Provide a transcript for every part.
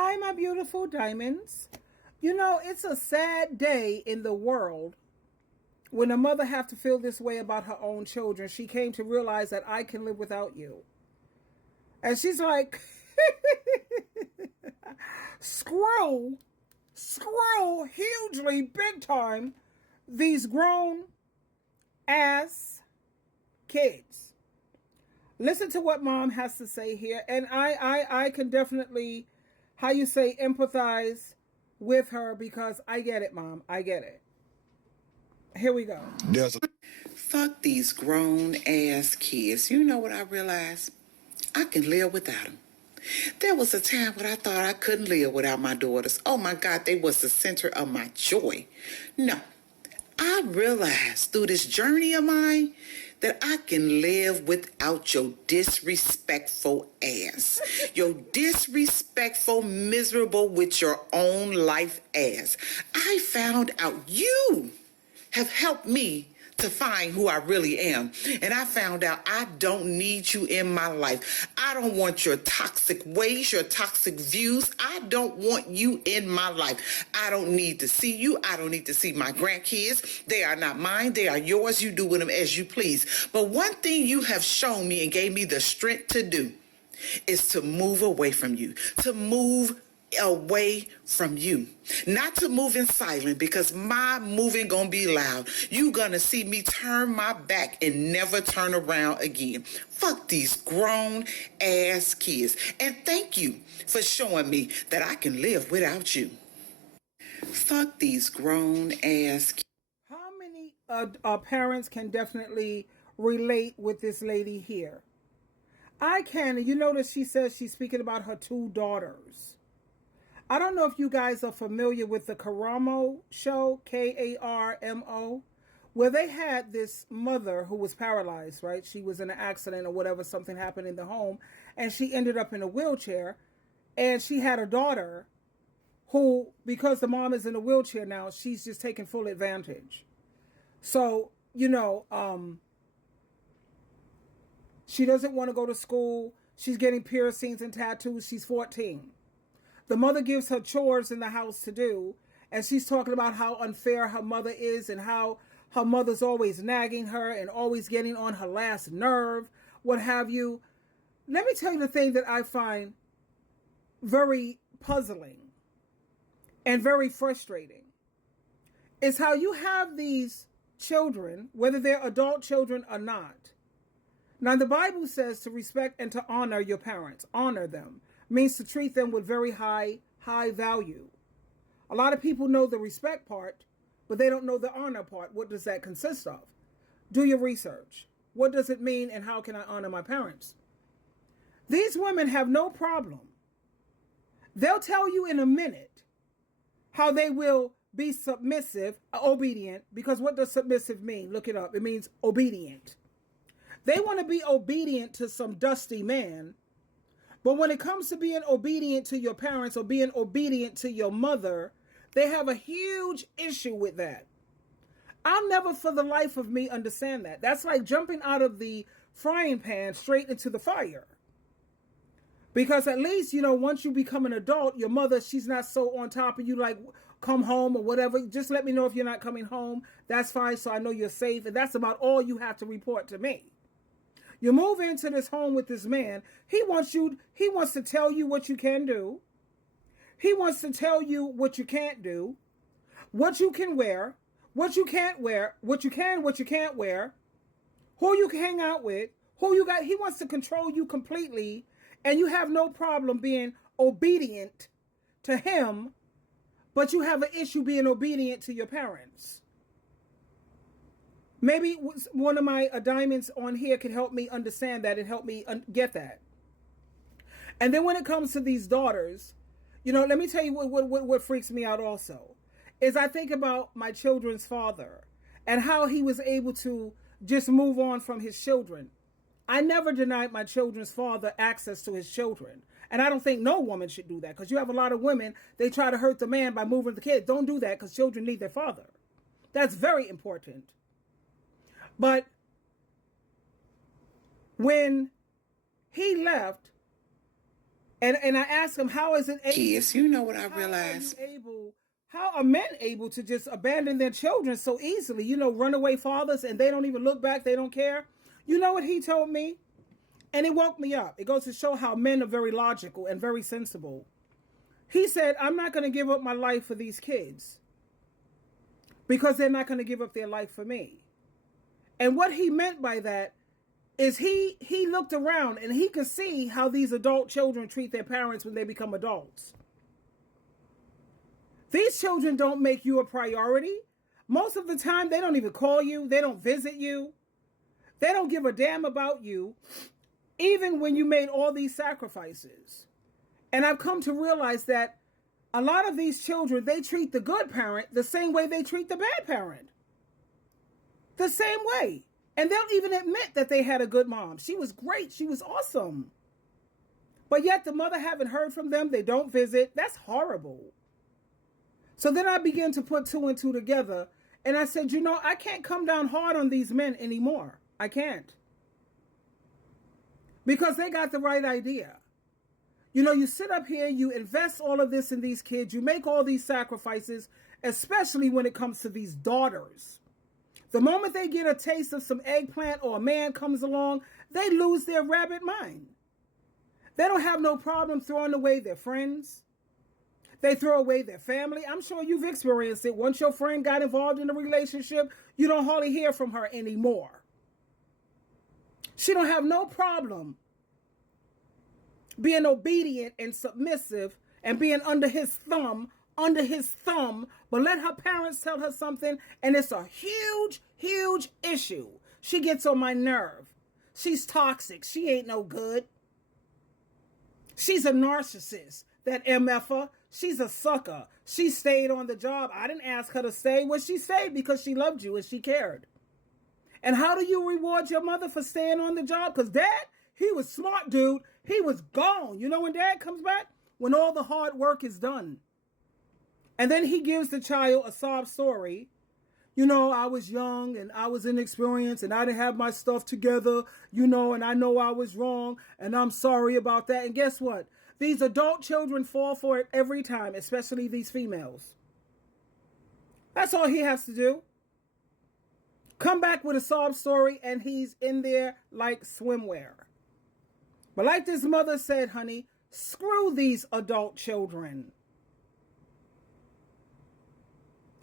Hi, my beautiful diamonds. You know, it's a sad day in the world when a mother have to feel this way about her own children. She came to realize that I can live without you. And she's like, screw, hugely, big time, these grown ass kids. Listen to what mom has to say here. And I can definitely, how you say, empathize with her because I get it, mom. I get it. Here we go. Fuck these grown ass kids. You know what I realized? I can live without them. There was a time when I thought I couldn't live without my daughters. Oh my God, they was the center of my joy. No, I realized through this journey of mine that I can live without your disrespectful ass. Your disrespectful, miserable with your own life ass. I found out you have helped me to find who I really am. And I found out I don't need you in my life. I don't want your toxic ways, your toxic views. I don't want you in my life. I don't need to see you. I don't need to see my grandkids. They are not mine. They are yours. You do with them as you please. But one thing you have shown me and gave me the strength to do is to move away from you, to move away from you, not to move in silence, because my moving gonna be loud. You gonna see me turn my back and never turn around again. Fuck these grown ass kids, and thank you for showing me that I can live without you. Fuck these grown ass kids. How many parents can definitely relate with this lady here? I can. And you notice she says she's speaking about her two daughters. I don't know if you guys are familiar with the Karamo show, Karmo, where they had this mother who was paralyzed, right? She was in an accident or whatever, something happened in the home, and she ended up in a wheelchair. And she had a daughter who, because the mom is in a wheelchair now, she's just taking full advantage. So, she doesn't want to go to school. She's getting piercings and tattoos. She's 14. The mother gives her chores in the house to do, and she's talking about how unfair her mother is and how her mother's always nagging her and always getting on her last nerve, what have you. Let me tell you the thing that I find very puzzling and very frustrating is how you have these children, whether they're adult children or not. Now, the Bible says to respect and to honor your parents. Honor them means to treat them with very high value. A lot of people know the respect part, but they don't know the honor part. What does that consist of? Do your research. What does it mean, and how can I honor my parents? These women have no problem. They'll tell you in a minute how they will be submissive, obedient, because what does submissive mean? Look it up. It means obedient. They want to be obedient to some dusty man. But when it comes to being obedient to your parents or being obedient to your mother, they have a huge issue with that. I'll never for the life of me understand that. That's like jumping out of the frying pan straight into the fire. Because at least, once you become an adult, your mother, she's not so on top of you, like, come home or whatever. Just let me know if you're not coming home. That's fine, so I know you're safe. And that's about all you have to report to me. You move into this home with this man. He wants to tell you what you can do. He wants to tell you what you can't do, what you can wear, what you can't wear, what you can, what you can't wear, who you can hang out with, who you got. He wants to control you completely, and you have no problem being obedient to him, but you have an issue being obedient to your parents. Maybe one of my diamonds on here could help me understand that and help me get that. And then when it comes to these daughters, let me tell you what freaks me out also is I think about my children's father and how he was able to just move on from his children. I never denied my children's father access to his children. And I don't think no woman should do that, because you have a lot of women, they try to hurt the man by moving the kids. Don't do that, because children need their father. That's very important. But when he left, And I asked him, how is it able? Kids, you know what I realized? How are men able to just abandon their children so easily? You know, runaway fathers, and they don't even look back. They don't care. You know what he told me? And it woke me up. It goes to show how men are very logical and very sensible. He said, I'm not going to give up my life for these kids because they're not going to give up their life for me. And what he meant by that is he looked around and he could see how these adult children treat their parents when they become adults. These children don't make you a priority. Most of the time, they don't even call you. They don't visit you. They don't give a damn about you, even when you made all these sacrifices. And I've come to realize that a lot of these children, they treat the good parent the same way they treat the bad parent. The same way. And they'll even admit that they had a good mom. She was great. She was awesome. But yet the mother haven't heard from them. They don't visit. That's horrible. So then I began to put two and two together. And I said, you know, I can't come down hard on these men anymore. I can't. Because they got the right idea. You know, you sit up here, you invest all of this in these kids, you make all these sacrifices, especially when it comes to these daughters. The moment they get a taste of some eggplant or a man comes along, they lose their rabbit mind. They don't have no problem throwing away their friends. They throw away their family. I'm sure you've experienced it. Once your friend got involved in a relationship, you don't hardly hear from her anymore. She don't have no problem being obedient and submissive and being under his thumb, but let her parents tell her something and it's a huge, huge issue. She gets on my nerve. She's toxic. She ain't no good. She's a narcissist, that MFer. She's a sucker. She stayed on the job. I didn't ask her to stay. Well, she stayed because she loved you and she cared. And how do you reward your mother for staying on the job? Because Dad, he was smart, dude. He was gone. You know when Dad comes back? When all the hard work is done. And then he gives the child a sob story. You know, I was young and I was inexperienced and I didn't have my stuff together, you know, and I know I was wrong and I'm sorry about that. And guess what? These adult children fall for it every time, especially these females. That's all he has to do. Come back with a sob story and he's in there like swimwear. But like this mother said, honey, screw these adult children.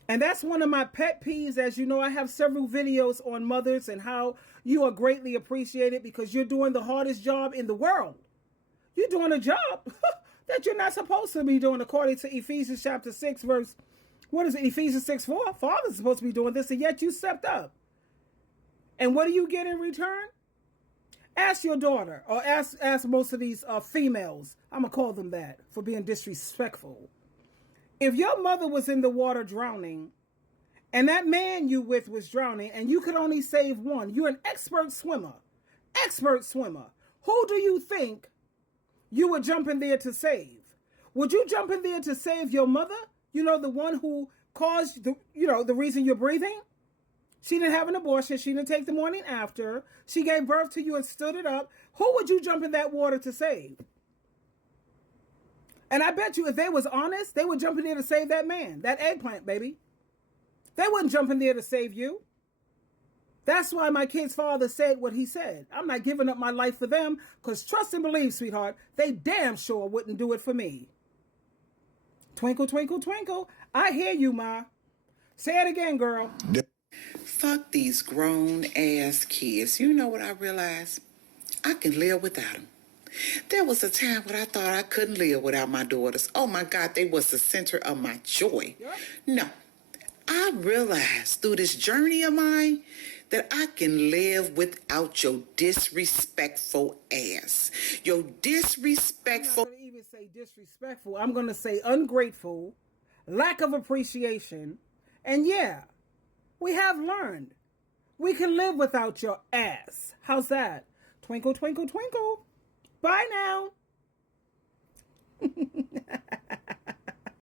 And that's one of my pet peeves. As you know, I have several videos on mothers and how you are greatly appreciated because you're doing the hardest job in the world. You're doing a job that you're not supposed to be doing according to Ephesians chapter 6 verse, what is it, Ephesians 6:4? Father's supposed to be doing this and yet you stepped up. And what do you get in return? Ask your daughter or ask most of these females, I'm going to call them that for being disrespectful. If your mother was in the water drowning and that man you with was drowning and you could only save one, you're an expert swimmer. Who do you think you would jump in there to save? Would you jump in there to save your mother? You know, the one who caused the reason you're breathing? She didn't have an abortion. She didn't take the morning after. She gave birth to you and stood it up. Who would you jump in that water to save? And I bet you if they was honest, they would jump in there to save that man, that eggplant, baby. They wouldn't jump in there to save you. That's why my kid's father said what he said. I'm not giving up my life for them because trust and believe, sweetheart, they damn sure wouldn't do it for me. Twinkle, twinkle, twinkle. I hear you, Ma. Say it again, girl. Fuck these grown-ass kids. You know what I realized? I can live without them. There was a time when I thought I couldn't live without my daughters. Oh, my God, they was the center of my joy. Yep. No, I realized through this journey of mine that I can live without your disrespectful ass. Your disrespectful... I'm not going to even say disrespectful. I'm going to say ungrateful, lack of appreciation, and yeah, we have learned. We can live without your ass. How's that? Twinkle, twinkle, twinkle. Bye now.